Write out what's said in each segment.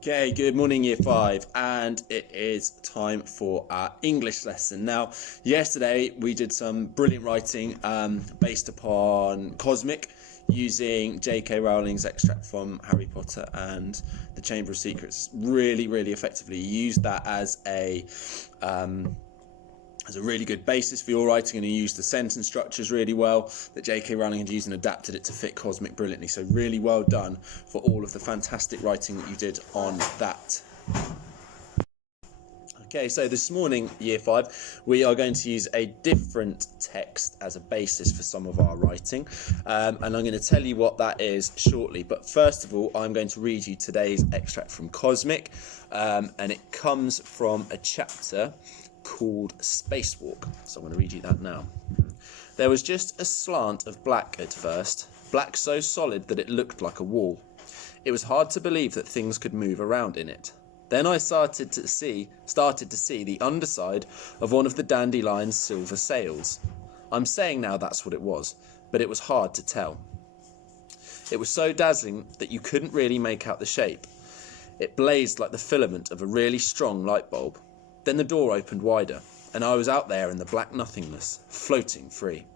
Okay, good morning Year 5, and it is time for our English lesson. Now, yesterday we did some brilliant writing based upon Cosmic, using J.K. Rowling's extract from Harry Potter and the Chamber of Secrets really effectively. Used that as a really good basis for your writing, and you used the sentence structures really well that J.K. Rowling had used and adapted it to fit Cosmic brilliantly. So really well done for all of the fantastic writing that you did on that. Okay, so this morning, Year 5, we are going to use a different text as a basis for some of our writing, and I'm going to tell you what that is shortly. But first of all, I'm going to read you today's extract from Cosmic, and it comes from a chapter called Spacewalk. So I'm going to read you that now. There was just a slant of black at first, black so solid that it looked like a wall. It was hard to believe that things could move around in it. Then I started to see the underside of one of the Dandelion's silver sails. I'm saying now that's what it was, but it was hard to tell. It was so dazzling that you couldn't really make out the shape. It blazed like the filament of a really strong light bulb. Then the door opened wider, and I was out there in the black nothingness, floating free.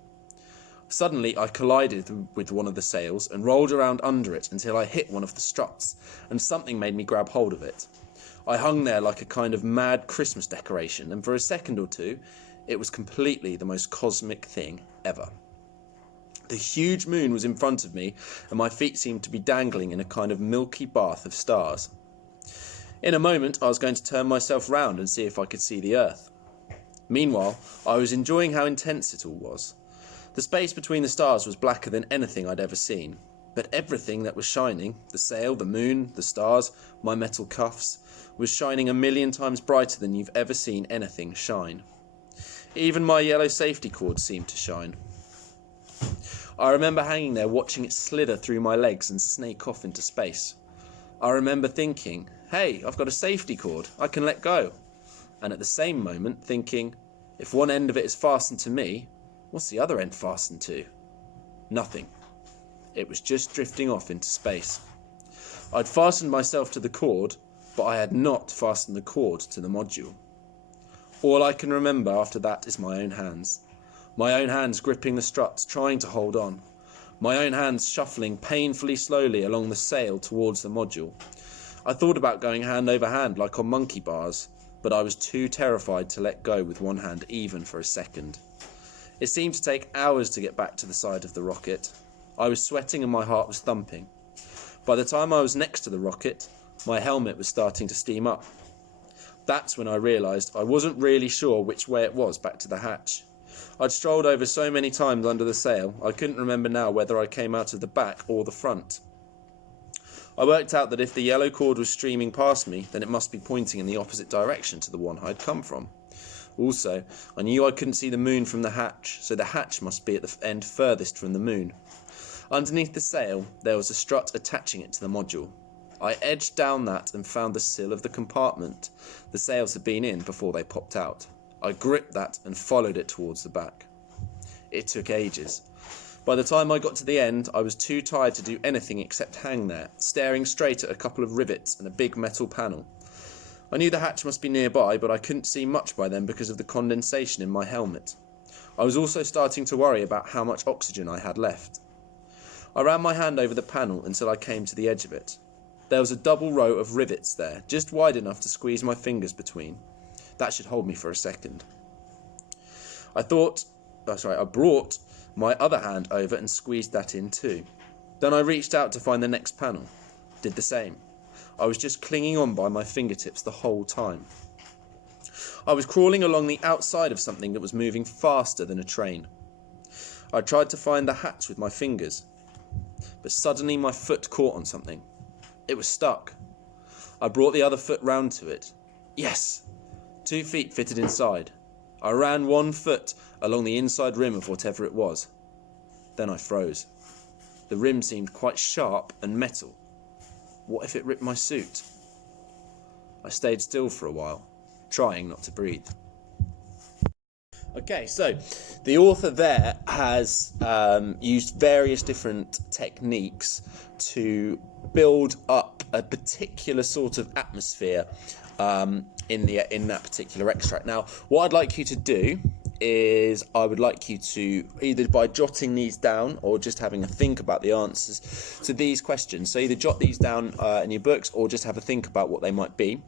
Suddenly I collided with one of the sails and rolled around under it until I hit one of the struts, and something made me grab hold of it. I hung there like a kind of mad Christmas decoration, and for a second or two, it was completely the most cosmic thing ever. The huge moon was in front of me, and my feet seemed to be dangling in a kind of milky bath of stars. In a moment, I was going to turn myself round and see if I could see the Earth. Meanwhile, I was enjoying how intense it all was. The space between the stars was blacker than anything I'd ever seen, but everything that was shining, the sail, the moon, the stars, my metal cuffs, was shining 1,000,000 times brighter than you've ever seen anything shine. Even my yellow safety cord seemed to shine. I remember hanging there watching it slither through my legs and snake off into space. I remember thinking, hey, I've got a safety cord, I can let go. And at the same moment thinking, if one end of it is fastened to me, what's the other end fastened to? Nothing. It was just drifting off into space. I'd fastened myself to the cord, but I had not fastened the cord to the module. All I can remember after that is my own hands. My own hands gripping the struts, trying to hold on. My own hands shuffling painfully slowly along the sail towards the module. I thought about going hand over hand like on monkey bars, but I was too terrified to let go with one hand even for a second. It seemed to take hours to get back to the side of the rocket. I was sweating and my heart was thumping. By the time I was next to the rocket, my helmet was starting to steam up. That's when I realised I wasn't really sure which way it was back to the hatch. I'd strolled over so many times under the sail, I couldn't remember now whether I came out of the back or the front. I worked out that if the yellow cord was streaming past me, then it must be pointing in the opposite direction to the one I'd come from. Also, I knew I couldn't see the moon from the hatch, so the hatch must be at the end furthest from the moon. Underneath the sail, there was a strut attaching it to the module. I edged down that and found the sill of the compartment the sails had been in before they popped out. I gripped that and followed it towards the back. It took ages. By the time I got to the end, I was too tired to do anything except hang there, staring straight at a couple of rivets and a big metal panel. I knew the hatch must be nearby, but I couldn't see much by then because of the condensation in my helmet. I was also starting to worry about how much oxygen I had left. I ran my hand over the panel until I came to the edge of it. There was a double row of rivets there, just wide enough to squeeze my fingers between. That should hold me for a second. I brought my other hand over and squeezed that in too. Then I reached out to find the next panel. Did the same. I was just clinging on by my fingertips the whole time. I was crawling along the outside of something that was moving faster than a train. I tried to find the hatch with my fingers, but suddenly my foot caught on something. It was stuck. I brought the other foot round to it. Yes! 2 feet fitted inside. I ran 1 foot along the inside rim of whatever it was. Then I froze. The rim seemed quite sharp and metal. What if it ripped my suit? I stayed still for a while, trying not to breathe. Okay, so the author there has used various different techniques to build up a particular sort of atmosphere in that particular extract. Now, what I'd like you to do is I would like you to, either by jotting these down or just having a think about the answers to these questions. So either jot these down in your books or just have a think about what they might be.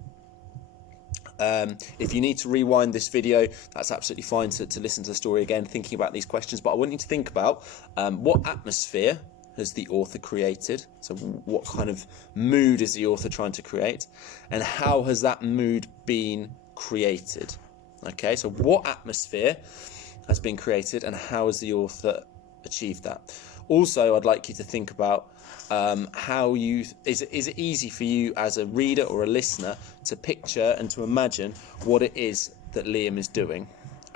If you need to rewind this video, that's absolutely fine to listen to the story again, thinking about these questions. But I want you to think about what atmosphere has the author created? So what kind of mood is the author trying to create? And how has that mood been created? Okay, so what atmosphere has been created and how has the author achieved that? Also, I'd like you to think about is it easy for you as a reader or a listener to picture and to imagine what it is that Liam is doing?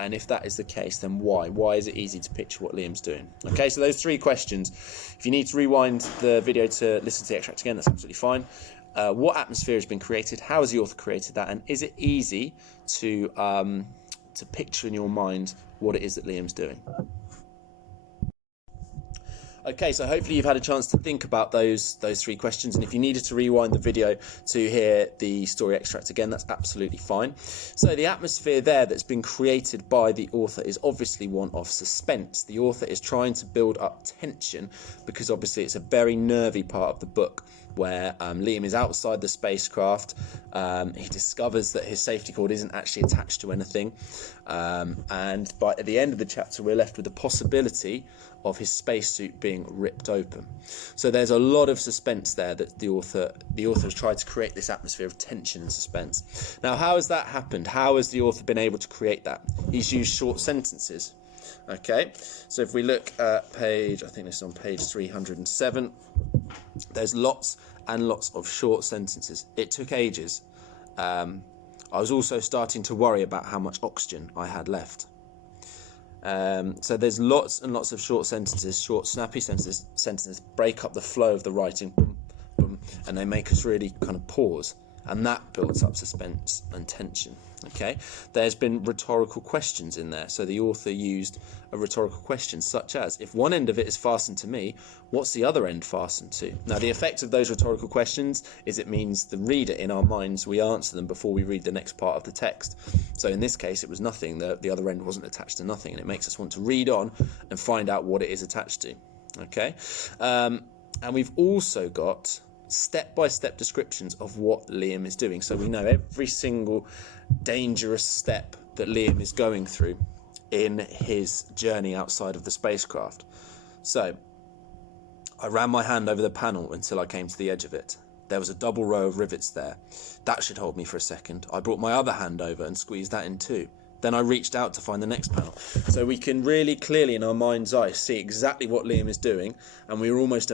And if that is the case, then why? Why is it easy to picture what Liam's doing? Okay, so those 3 questions. If you need to rewind the video to listen to the extract again, that's absolutely fine. What atmosphere has been created? How has the author created that? And is it easy to picture in your mind what it is that Liam's doing? Okay, so hopefully you've had a chance to think about those 3 questions, and if you needed to rewind the video to hear the story extract again, that's absolutely fine. So the atmosphere there that's been created by the author is obviously one of suspense. The author is trying to build up tension because obviously it's a very nervy part of the book where Liam is outside the spacecraft. He discovers that his safety cord isn't actually attached to anything, and at the end of the chapter we're left with the possibility of his spacesuit being ripped open. So there's a lot of suspense there that the author has tried to create this atmosphere of tension and suspense. Now, how has that happened? How has the author been able to create that? He's used short sentences. Okay, so if we look at page, I think this is on page 307, there's lots and lots of short sentences. It took ages. I was also starting to worry about how much oxygen I had left. So there's lots and lots of short sentences, short snappy sentences break up the flow of the writing, boom, boom, and they make us really kind of pause, and that builds up suspense and tension. Okay, there's been rhetorical questions in there, so the author used a rhetorical question such as, if one end of it is fastened to me, what's the other end fastened to? Now the effect of those rhetorical questions is it means the reader, in our minds, we answer them before we read the next part of the text. So in this case it was nothing, the other end wasn't attached to nothing, and it makes us want to read on and find out what it is attached to. Okay, and we've also got step-by-step descriptions of what Liam is doing, so we know every single dangerous step that Liam is going through in his journey outside of the spacecraft. So I ran my hand over the panel until I came to the edge of it. There was a double row of rivets there. That should hold me for a second. I brought my other hand over and squeezed that in too. Then I reached out to find the next panel. So we can really clearly in our mind's eye see exactly what Liam is doing, and we're almost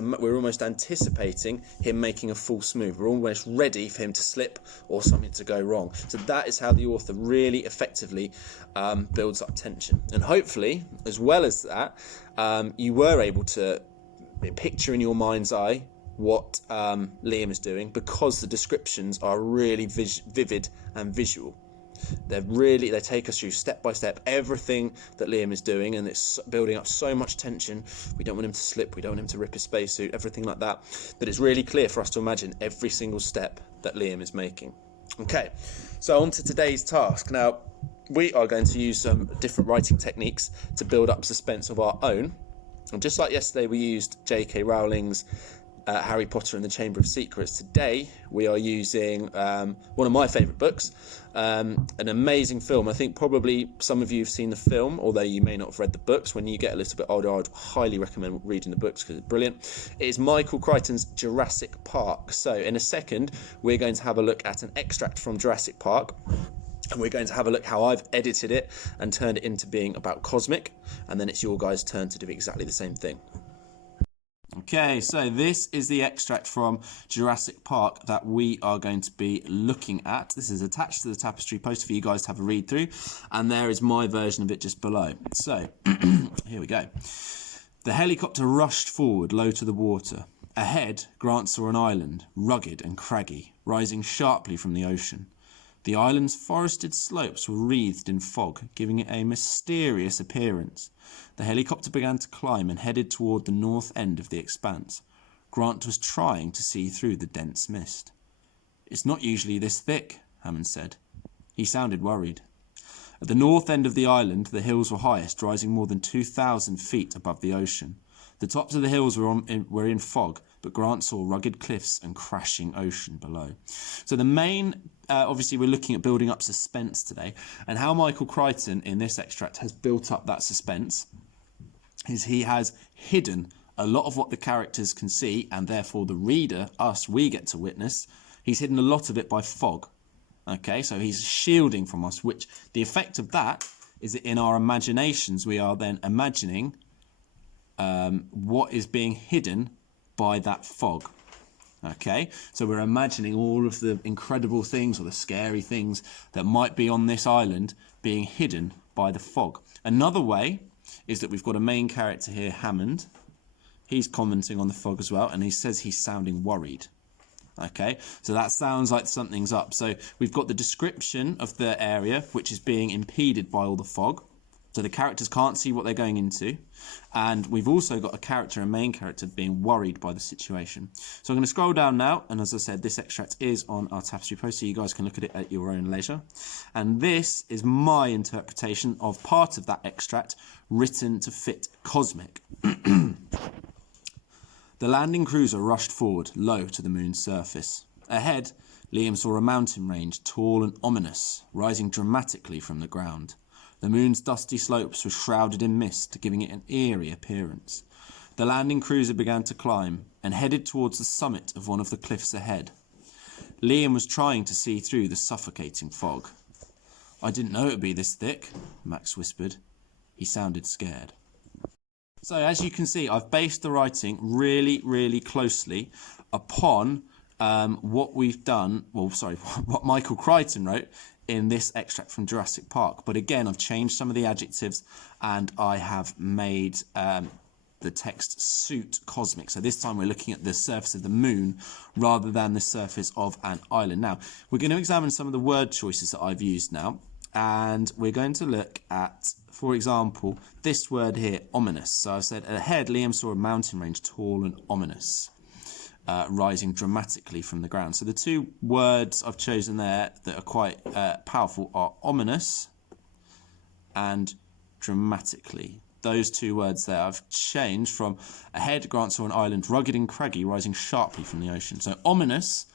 anticipating him making a false move. We're almost ready for him to slip or something to go wrong. So that is how the author really effectively builds up tension. And hopefully, as well as that, you were able to picture in your mind's eye what Liam is doing, because the descriptions are really vivid and visual. They take us through step by step everything that Liam is doing, and it's building up so much tension. We don't want him to slip, we don't want him to rip his spacesuit, everything like that. But it's really clear for us to imagine every single step that Liam is making. Okay, so on to today's task. Now, we are going to use some different writing techniques to build up suspense of our own. And just like yesterday we used J.K. Rowling's Harry Potter and the Chamber of Secrets, today we are using one of my favourite books, an amazing film. I think probably some of you have seen the film, although you may not have read the books. When you get a little bit older, I'd highly recommend reading the books because it's brilliant. It is Michael Crichton's Jurassic Park. So in a second we're going to have a look at an extract from Jurassic Park, and we're going to have a look how I've edited it and turned it into being about Cosmic, and then it's your guys' turn to do exactly the same thing. Okay, so this is the extract from Jurassic Park that we are going to be looking at. This is attached to the tapestry poster for you guys to have a read through, and there is my version of it just below. So, here we go. The helicopter rushed forward low to the water. Ahead, Grant saw an island, rugged and craggy, rising sharply from the ocean. The island's forested slopes were wreathed in fog, giving it a mysterious appearance. The helicopter began to climb and headed toward the north end of the expanse. Grant was trying to see through the dense mist. "It's not usually this thick," Hammond said. He sounded worried. At the north end of the island, the hills were highest, rising more than 2,000 feet above the ocean. The tops of the hills were in fog, but Grant saw rugged cliffs and crashing ocean below. So the main, obviously we're looking at building up suspense today, and how Michael Crichton in this extract has built up that suspense is he has hidden a lot of what the characters can see, and therefore the reader, us, we get to witness. He's hidden a lot of it by fog. Okay, so he's shielding from us, which the effect of that is that in our imaginations we are then imagining what is being hidden by that fog. Okay, so we're imagining all of the incredible things or the scary things that might be on this island being hidden by the fog. Another way is that we've got a main character here, Hammond. He's commenting on the fog as well, and he says he's sounding worried. Okay, so that sounds like something's up. So we've got the description of the area, which is being impeded by all the fog. So the characters can't see what they're going into. And we've also got a character, a main character, being worried by the situation. So I'm going to scroll down now. And as I said, this extract is on our tapestry post, so you guys can look at it at your own leisure. And this is my interpretation of part of that extract written to fit Cosmic. The landing cruiser rushed forward, low to the moon's surface. Ahead, Liam saw a mountain range, tall and ominous, rising dramatically from the ground. The moon's dusty slopes were shrouded in mist, giving it an eerie appearance. The landing cruiser began to climb and headed towards the summit of one of the cliffs ahead. Liam was trying to see through the suffocating fog. "I didn't know it would be this thick," Max whispered. He sounded scared. So as you can see, I've based the writing really, really closely upon what we've done, what Michael Crichton wrote in this extract from Jurassic Park. But again, I've changed some of the adjectives and I have made the text suit Cosmic. So this time we're looking at the surface of the moon rather than the surface of an island. Now, we're going to examine some of the word choices that I've used now. And we're going to look at, for example, this word here, ominous. So I said, ahead, Liam saw a mountain range, tall and ominous, rising dramatically from the ground. So the two words I've chosen there that are quite powerful are ominous and dramatically. Those two words there I've changed from ahead, Grant saw an island, rugged and craggy, rising sharply from the ocean. So ominous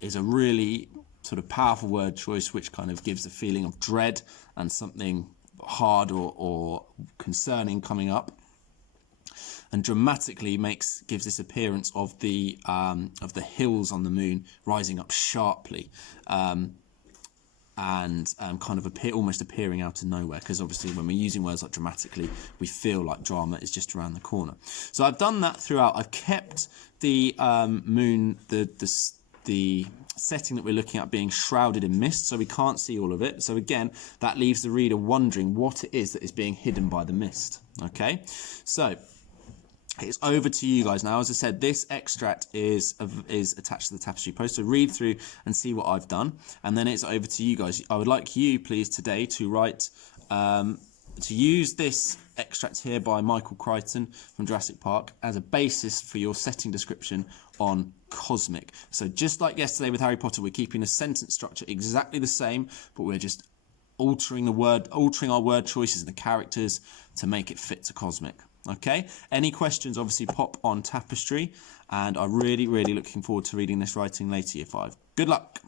is a really sort of powerful word choice, which kind of gives a feeling of dread and something hard or concerning coming up. And dramatically gives this appearance of the hills on the moon rising up sharply, and kind of almost appearing out of nowhere. Because obviously, when we're using words like dramatically, we feel like drama is just around the corner. So I've done that throughout. I've kept the moon, the setting that we're looking at being shrouded in mist, so we can't see all of it. So again, that leaves the reader wondering what it is that is being hidden by the mist. Okay, so it's over to you guys now. As I said, this extract is attached to the tapestry post, so read through and see what I've done, and then it's over to you guys. I would like you, please, today to write, to use this extract here by Michael Crichton from Jurassic Park as a basis for your setting description on Cosmic. So just like yesterday with Harry Potter, we're keeping the sentence structure exactly the same, but we're just altering our word choices and the characters to make it fit to Cosmic. Okay, any questions, obviously pop on Tapestry, and I'm really, really looking forward to reading this writing later, Year 5. Good luck.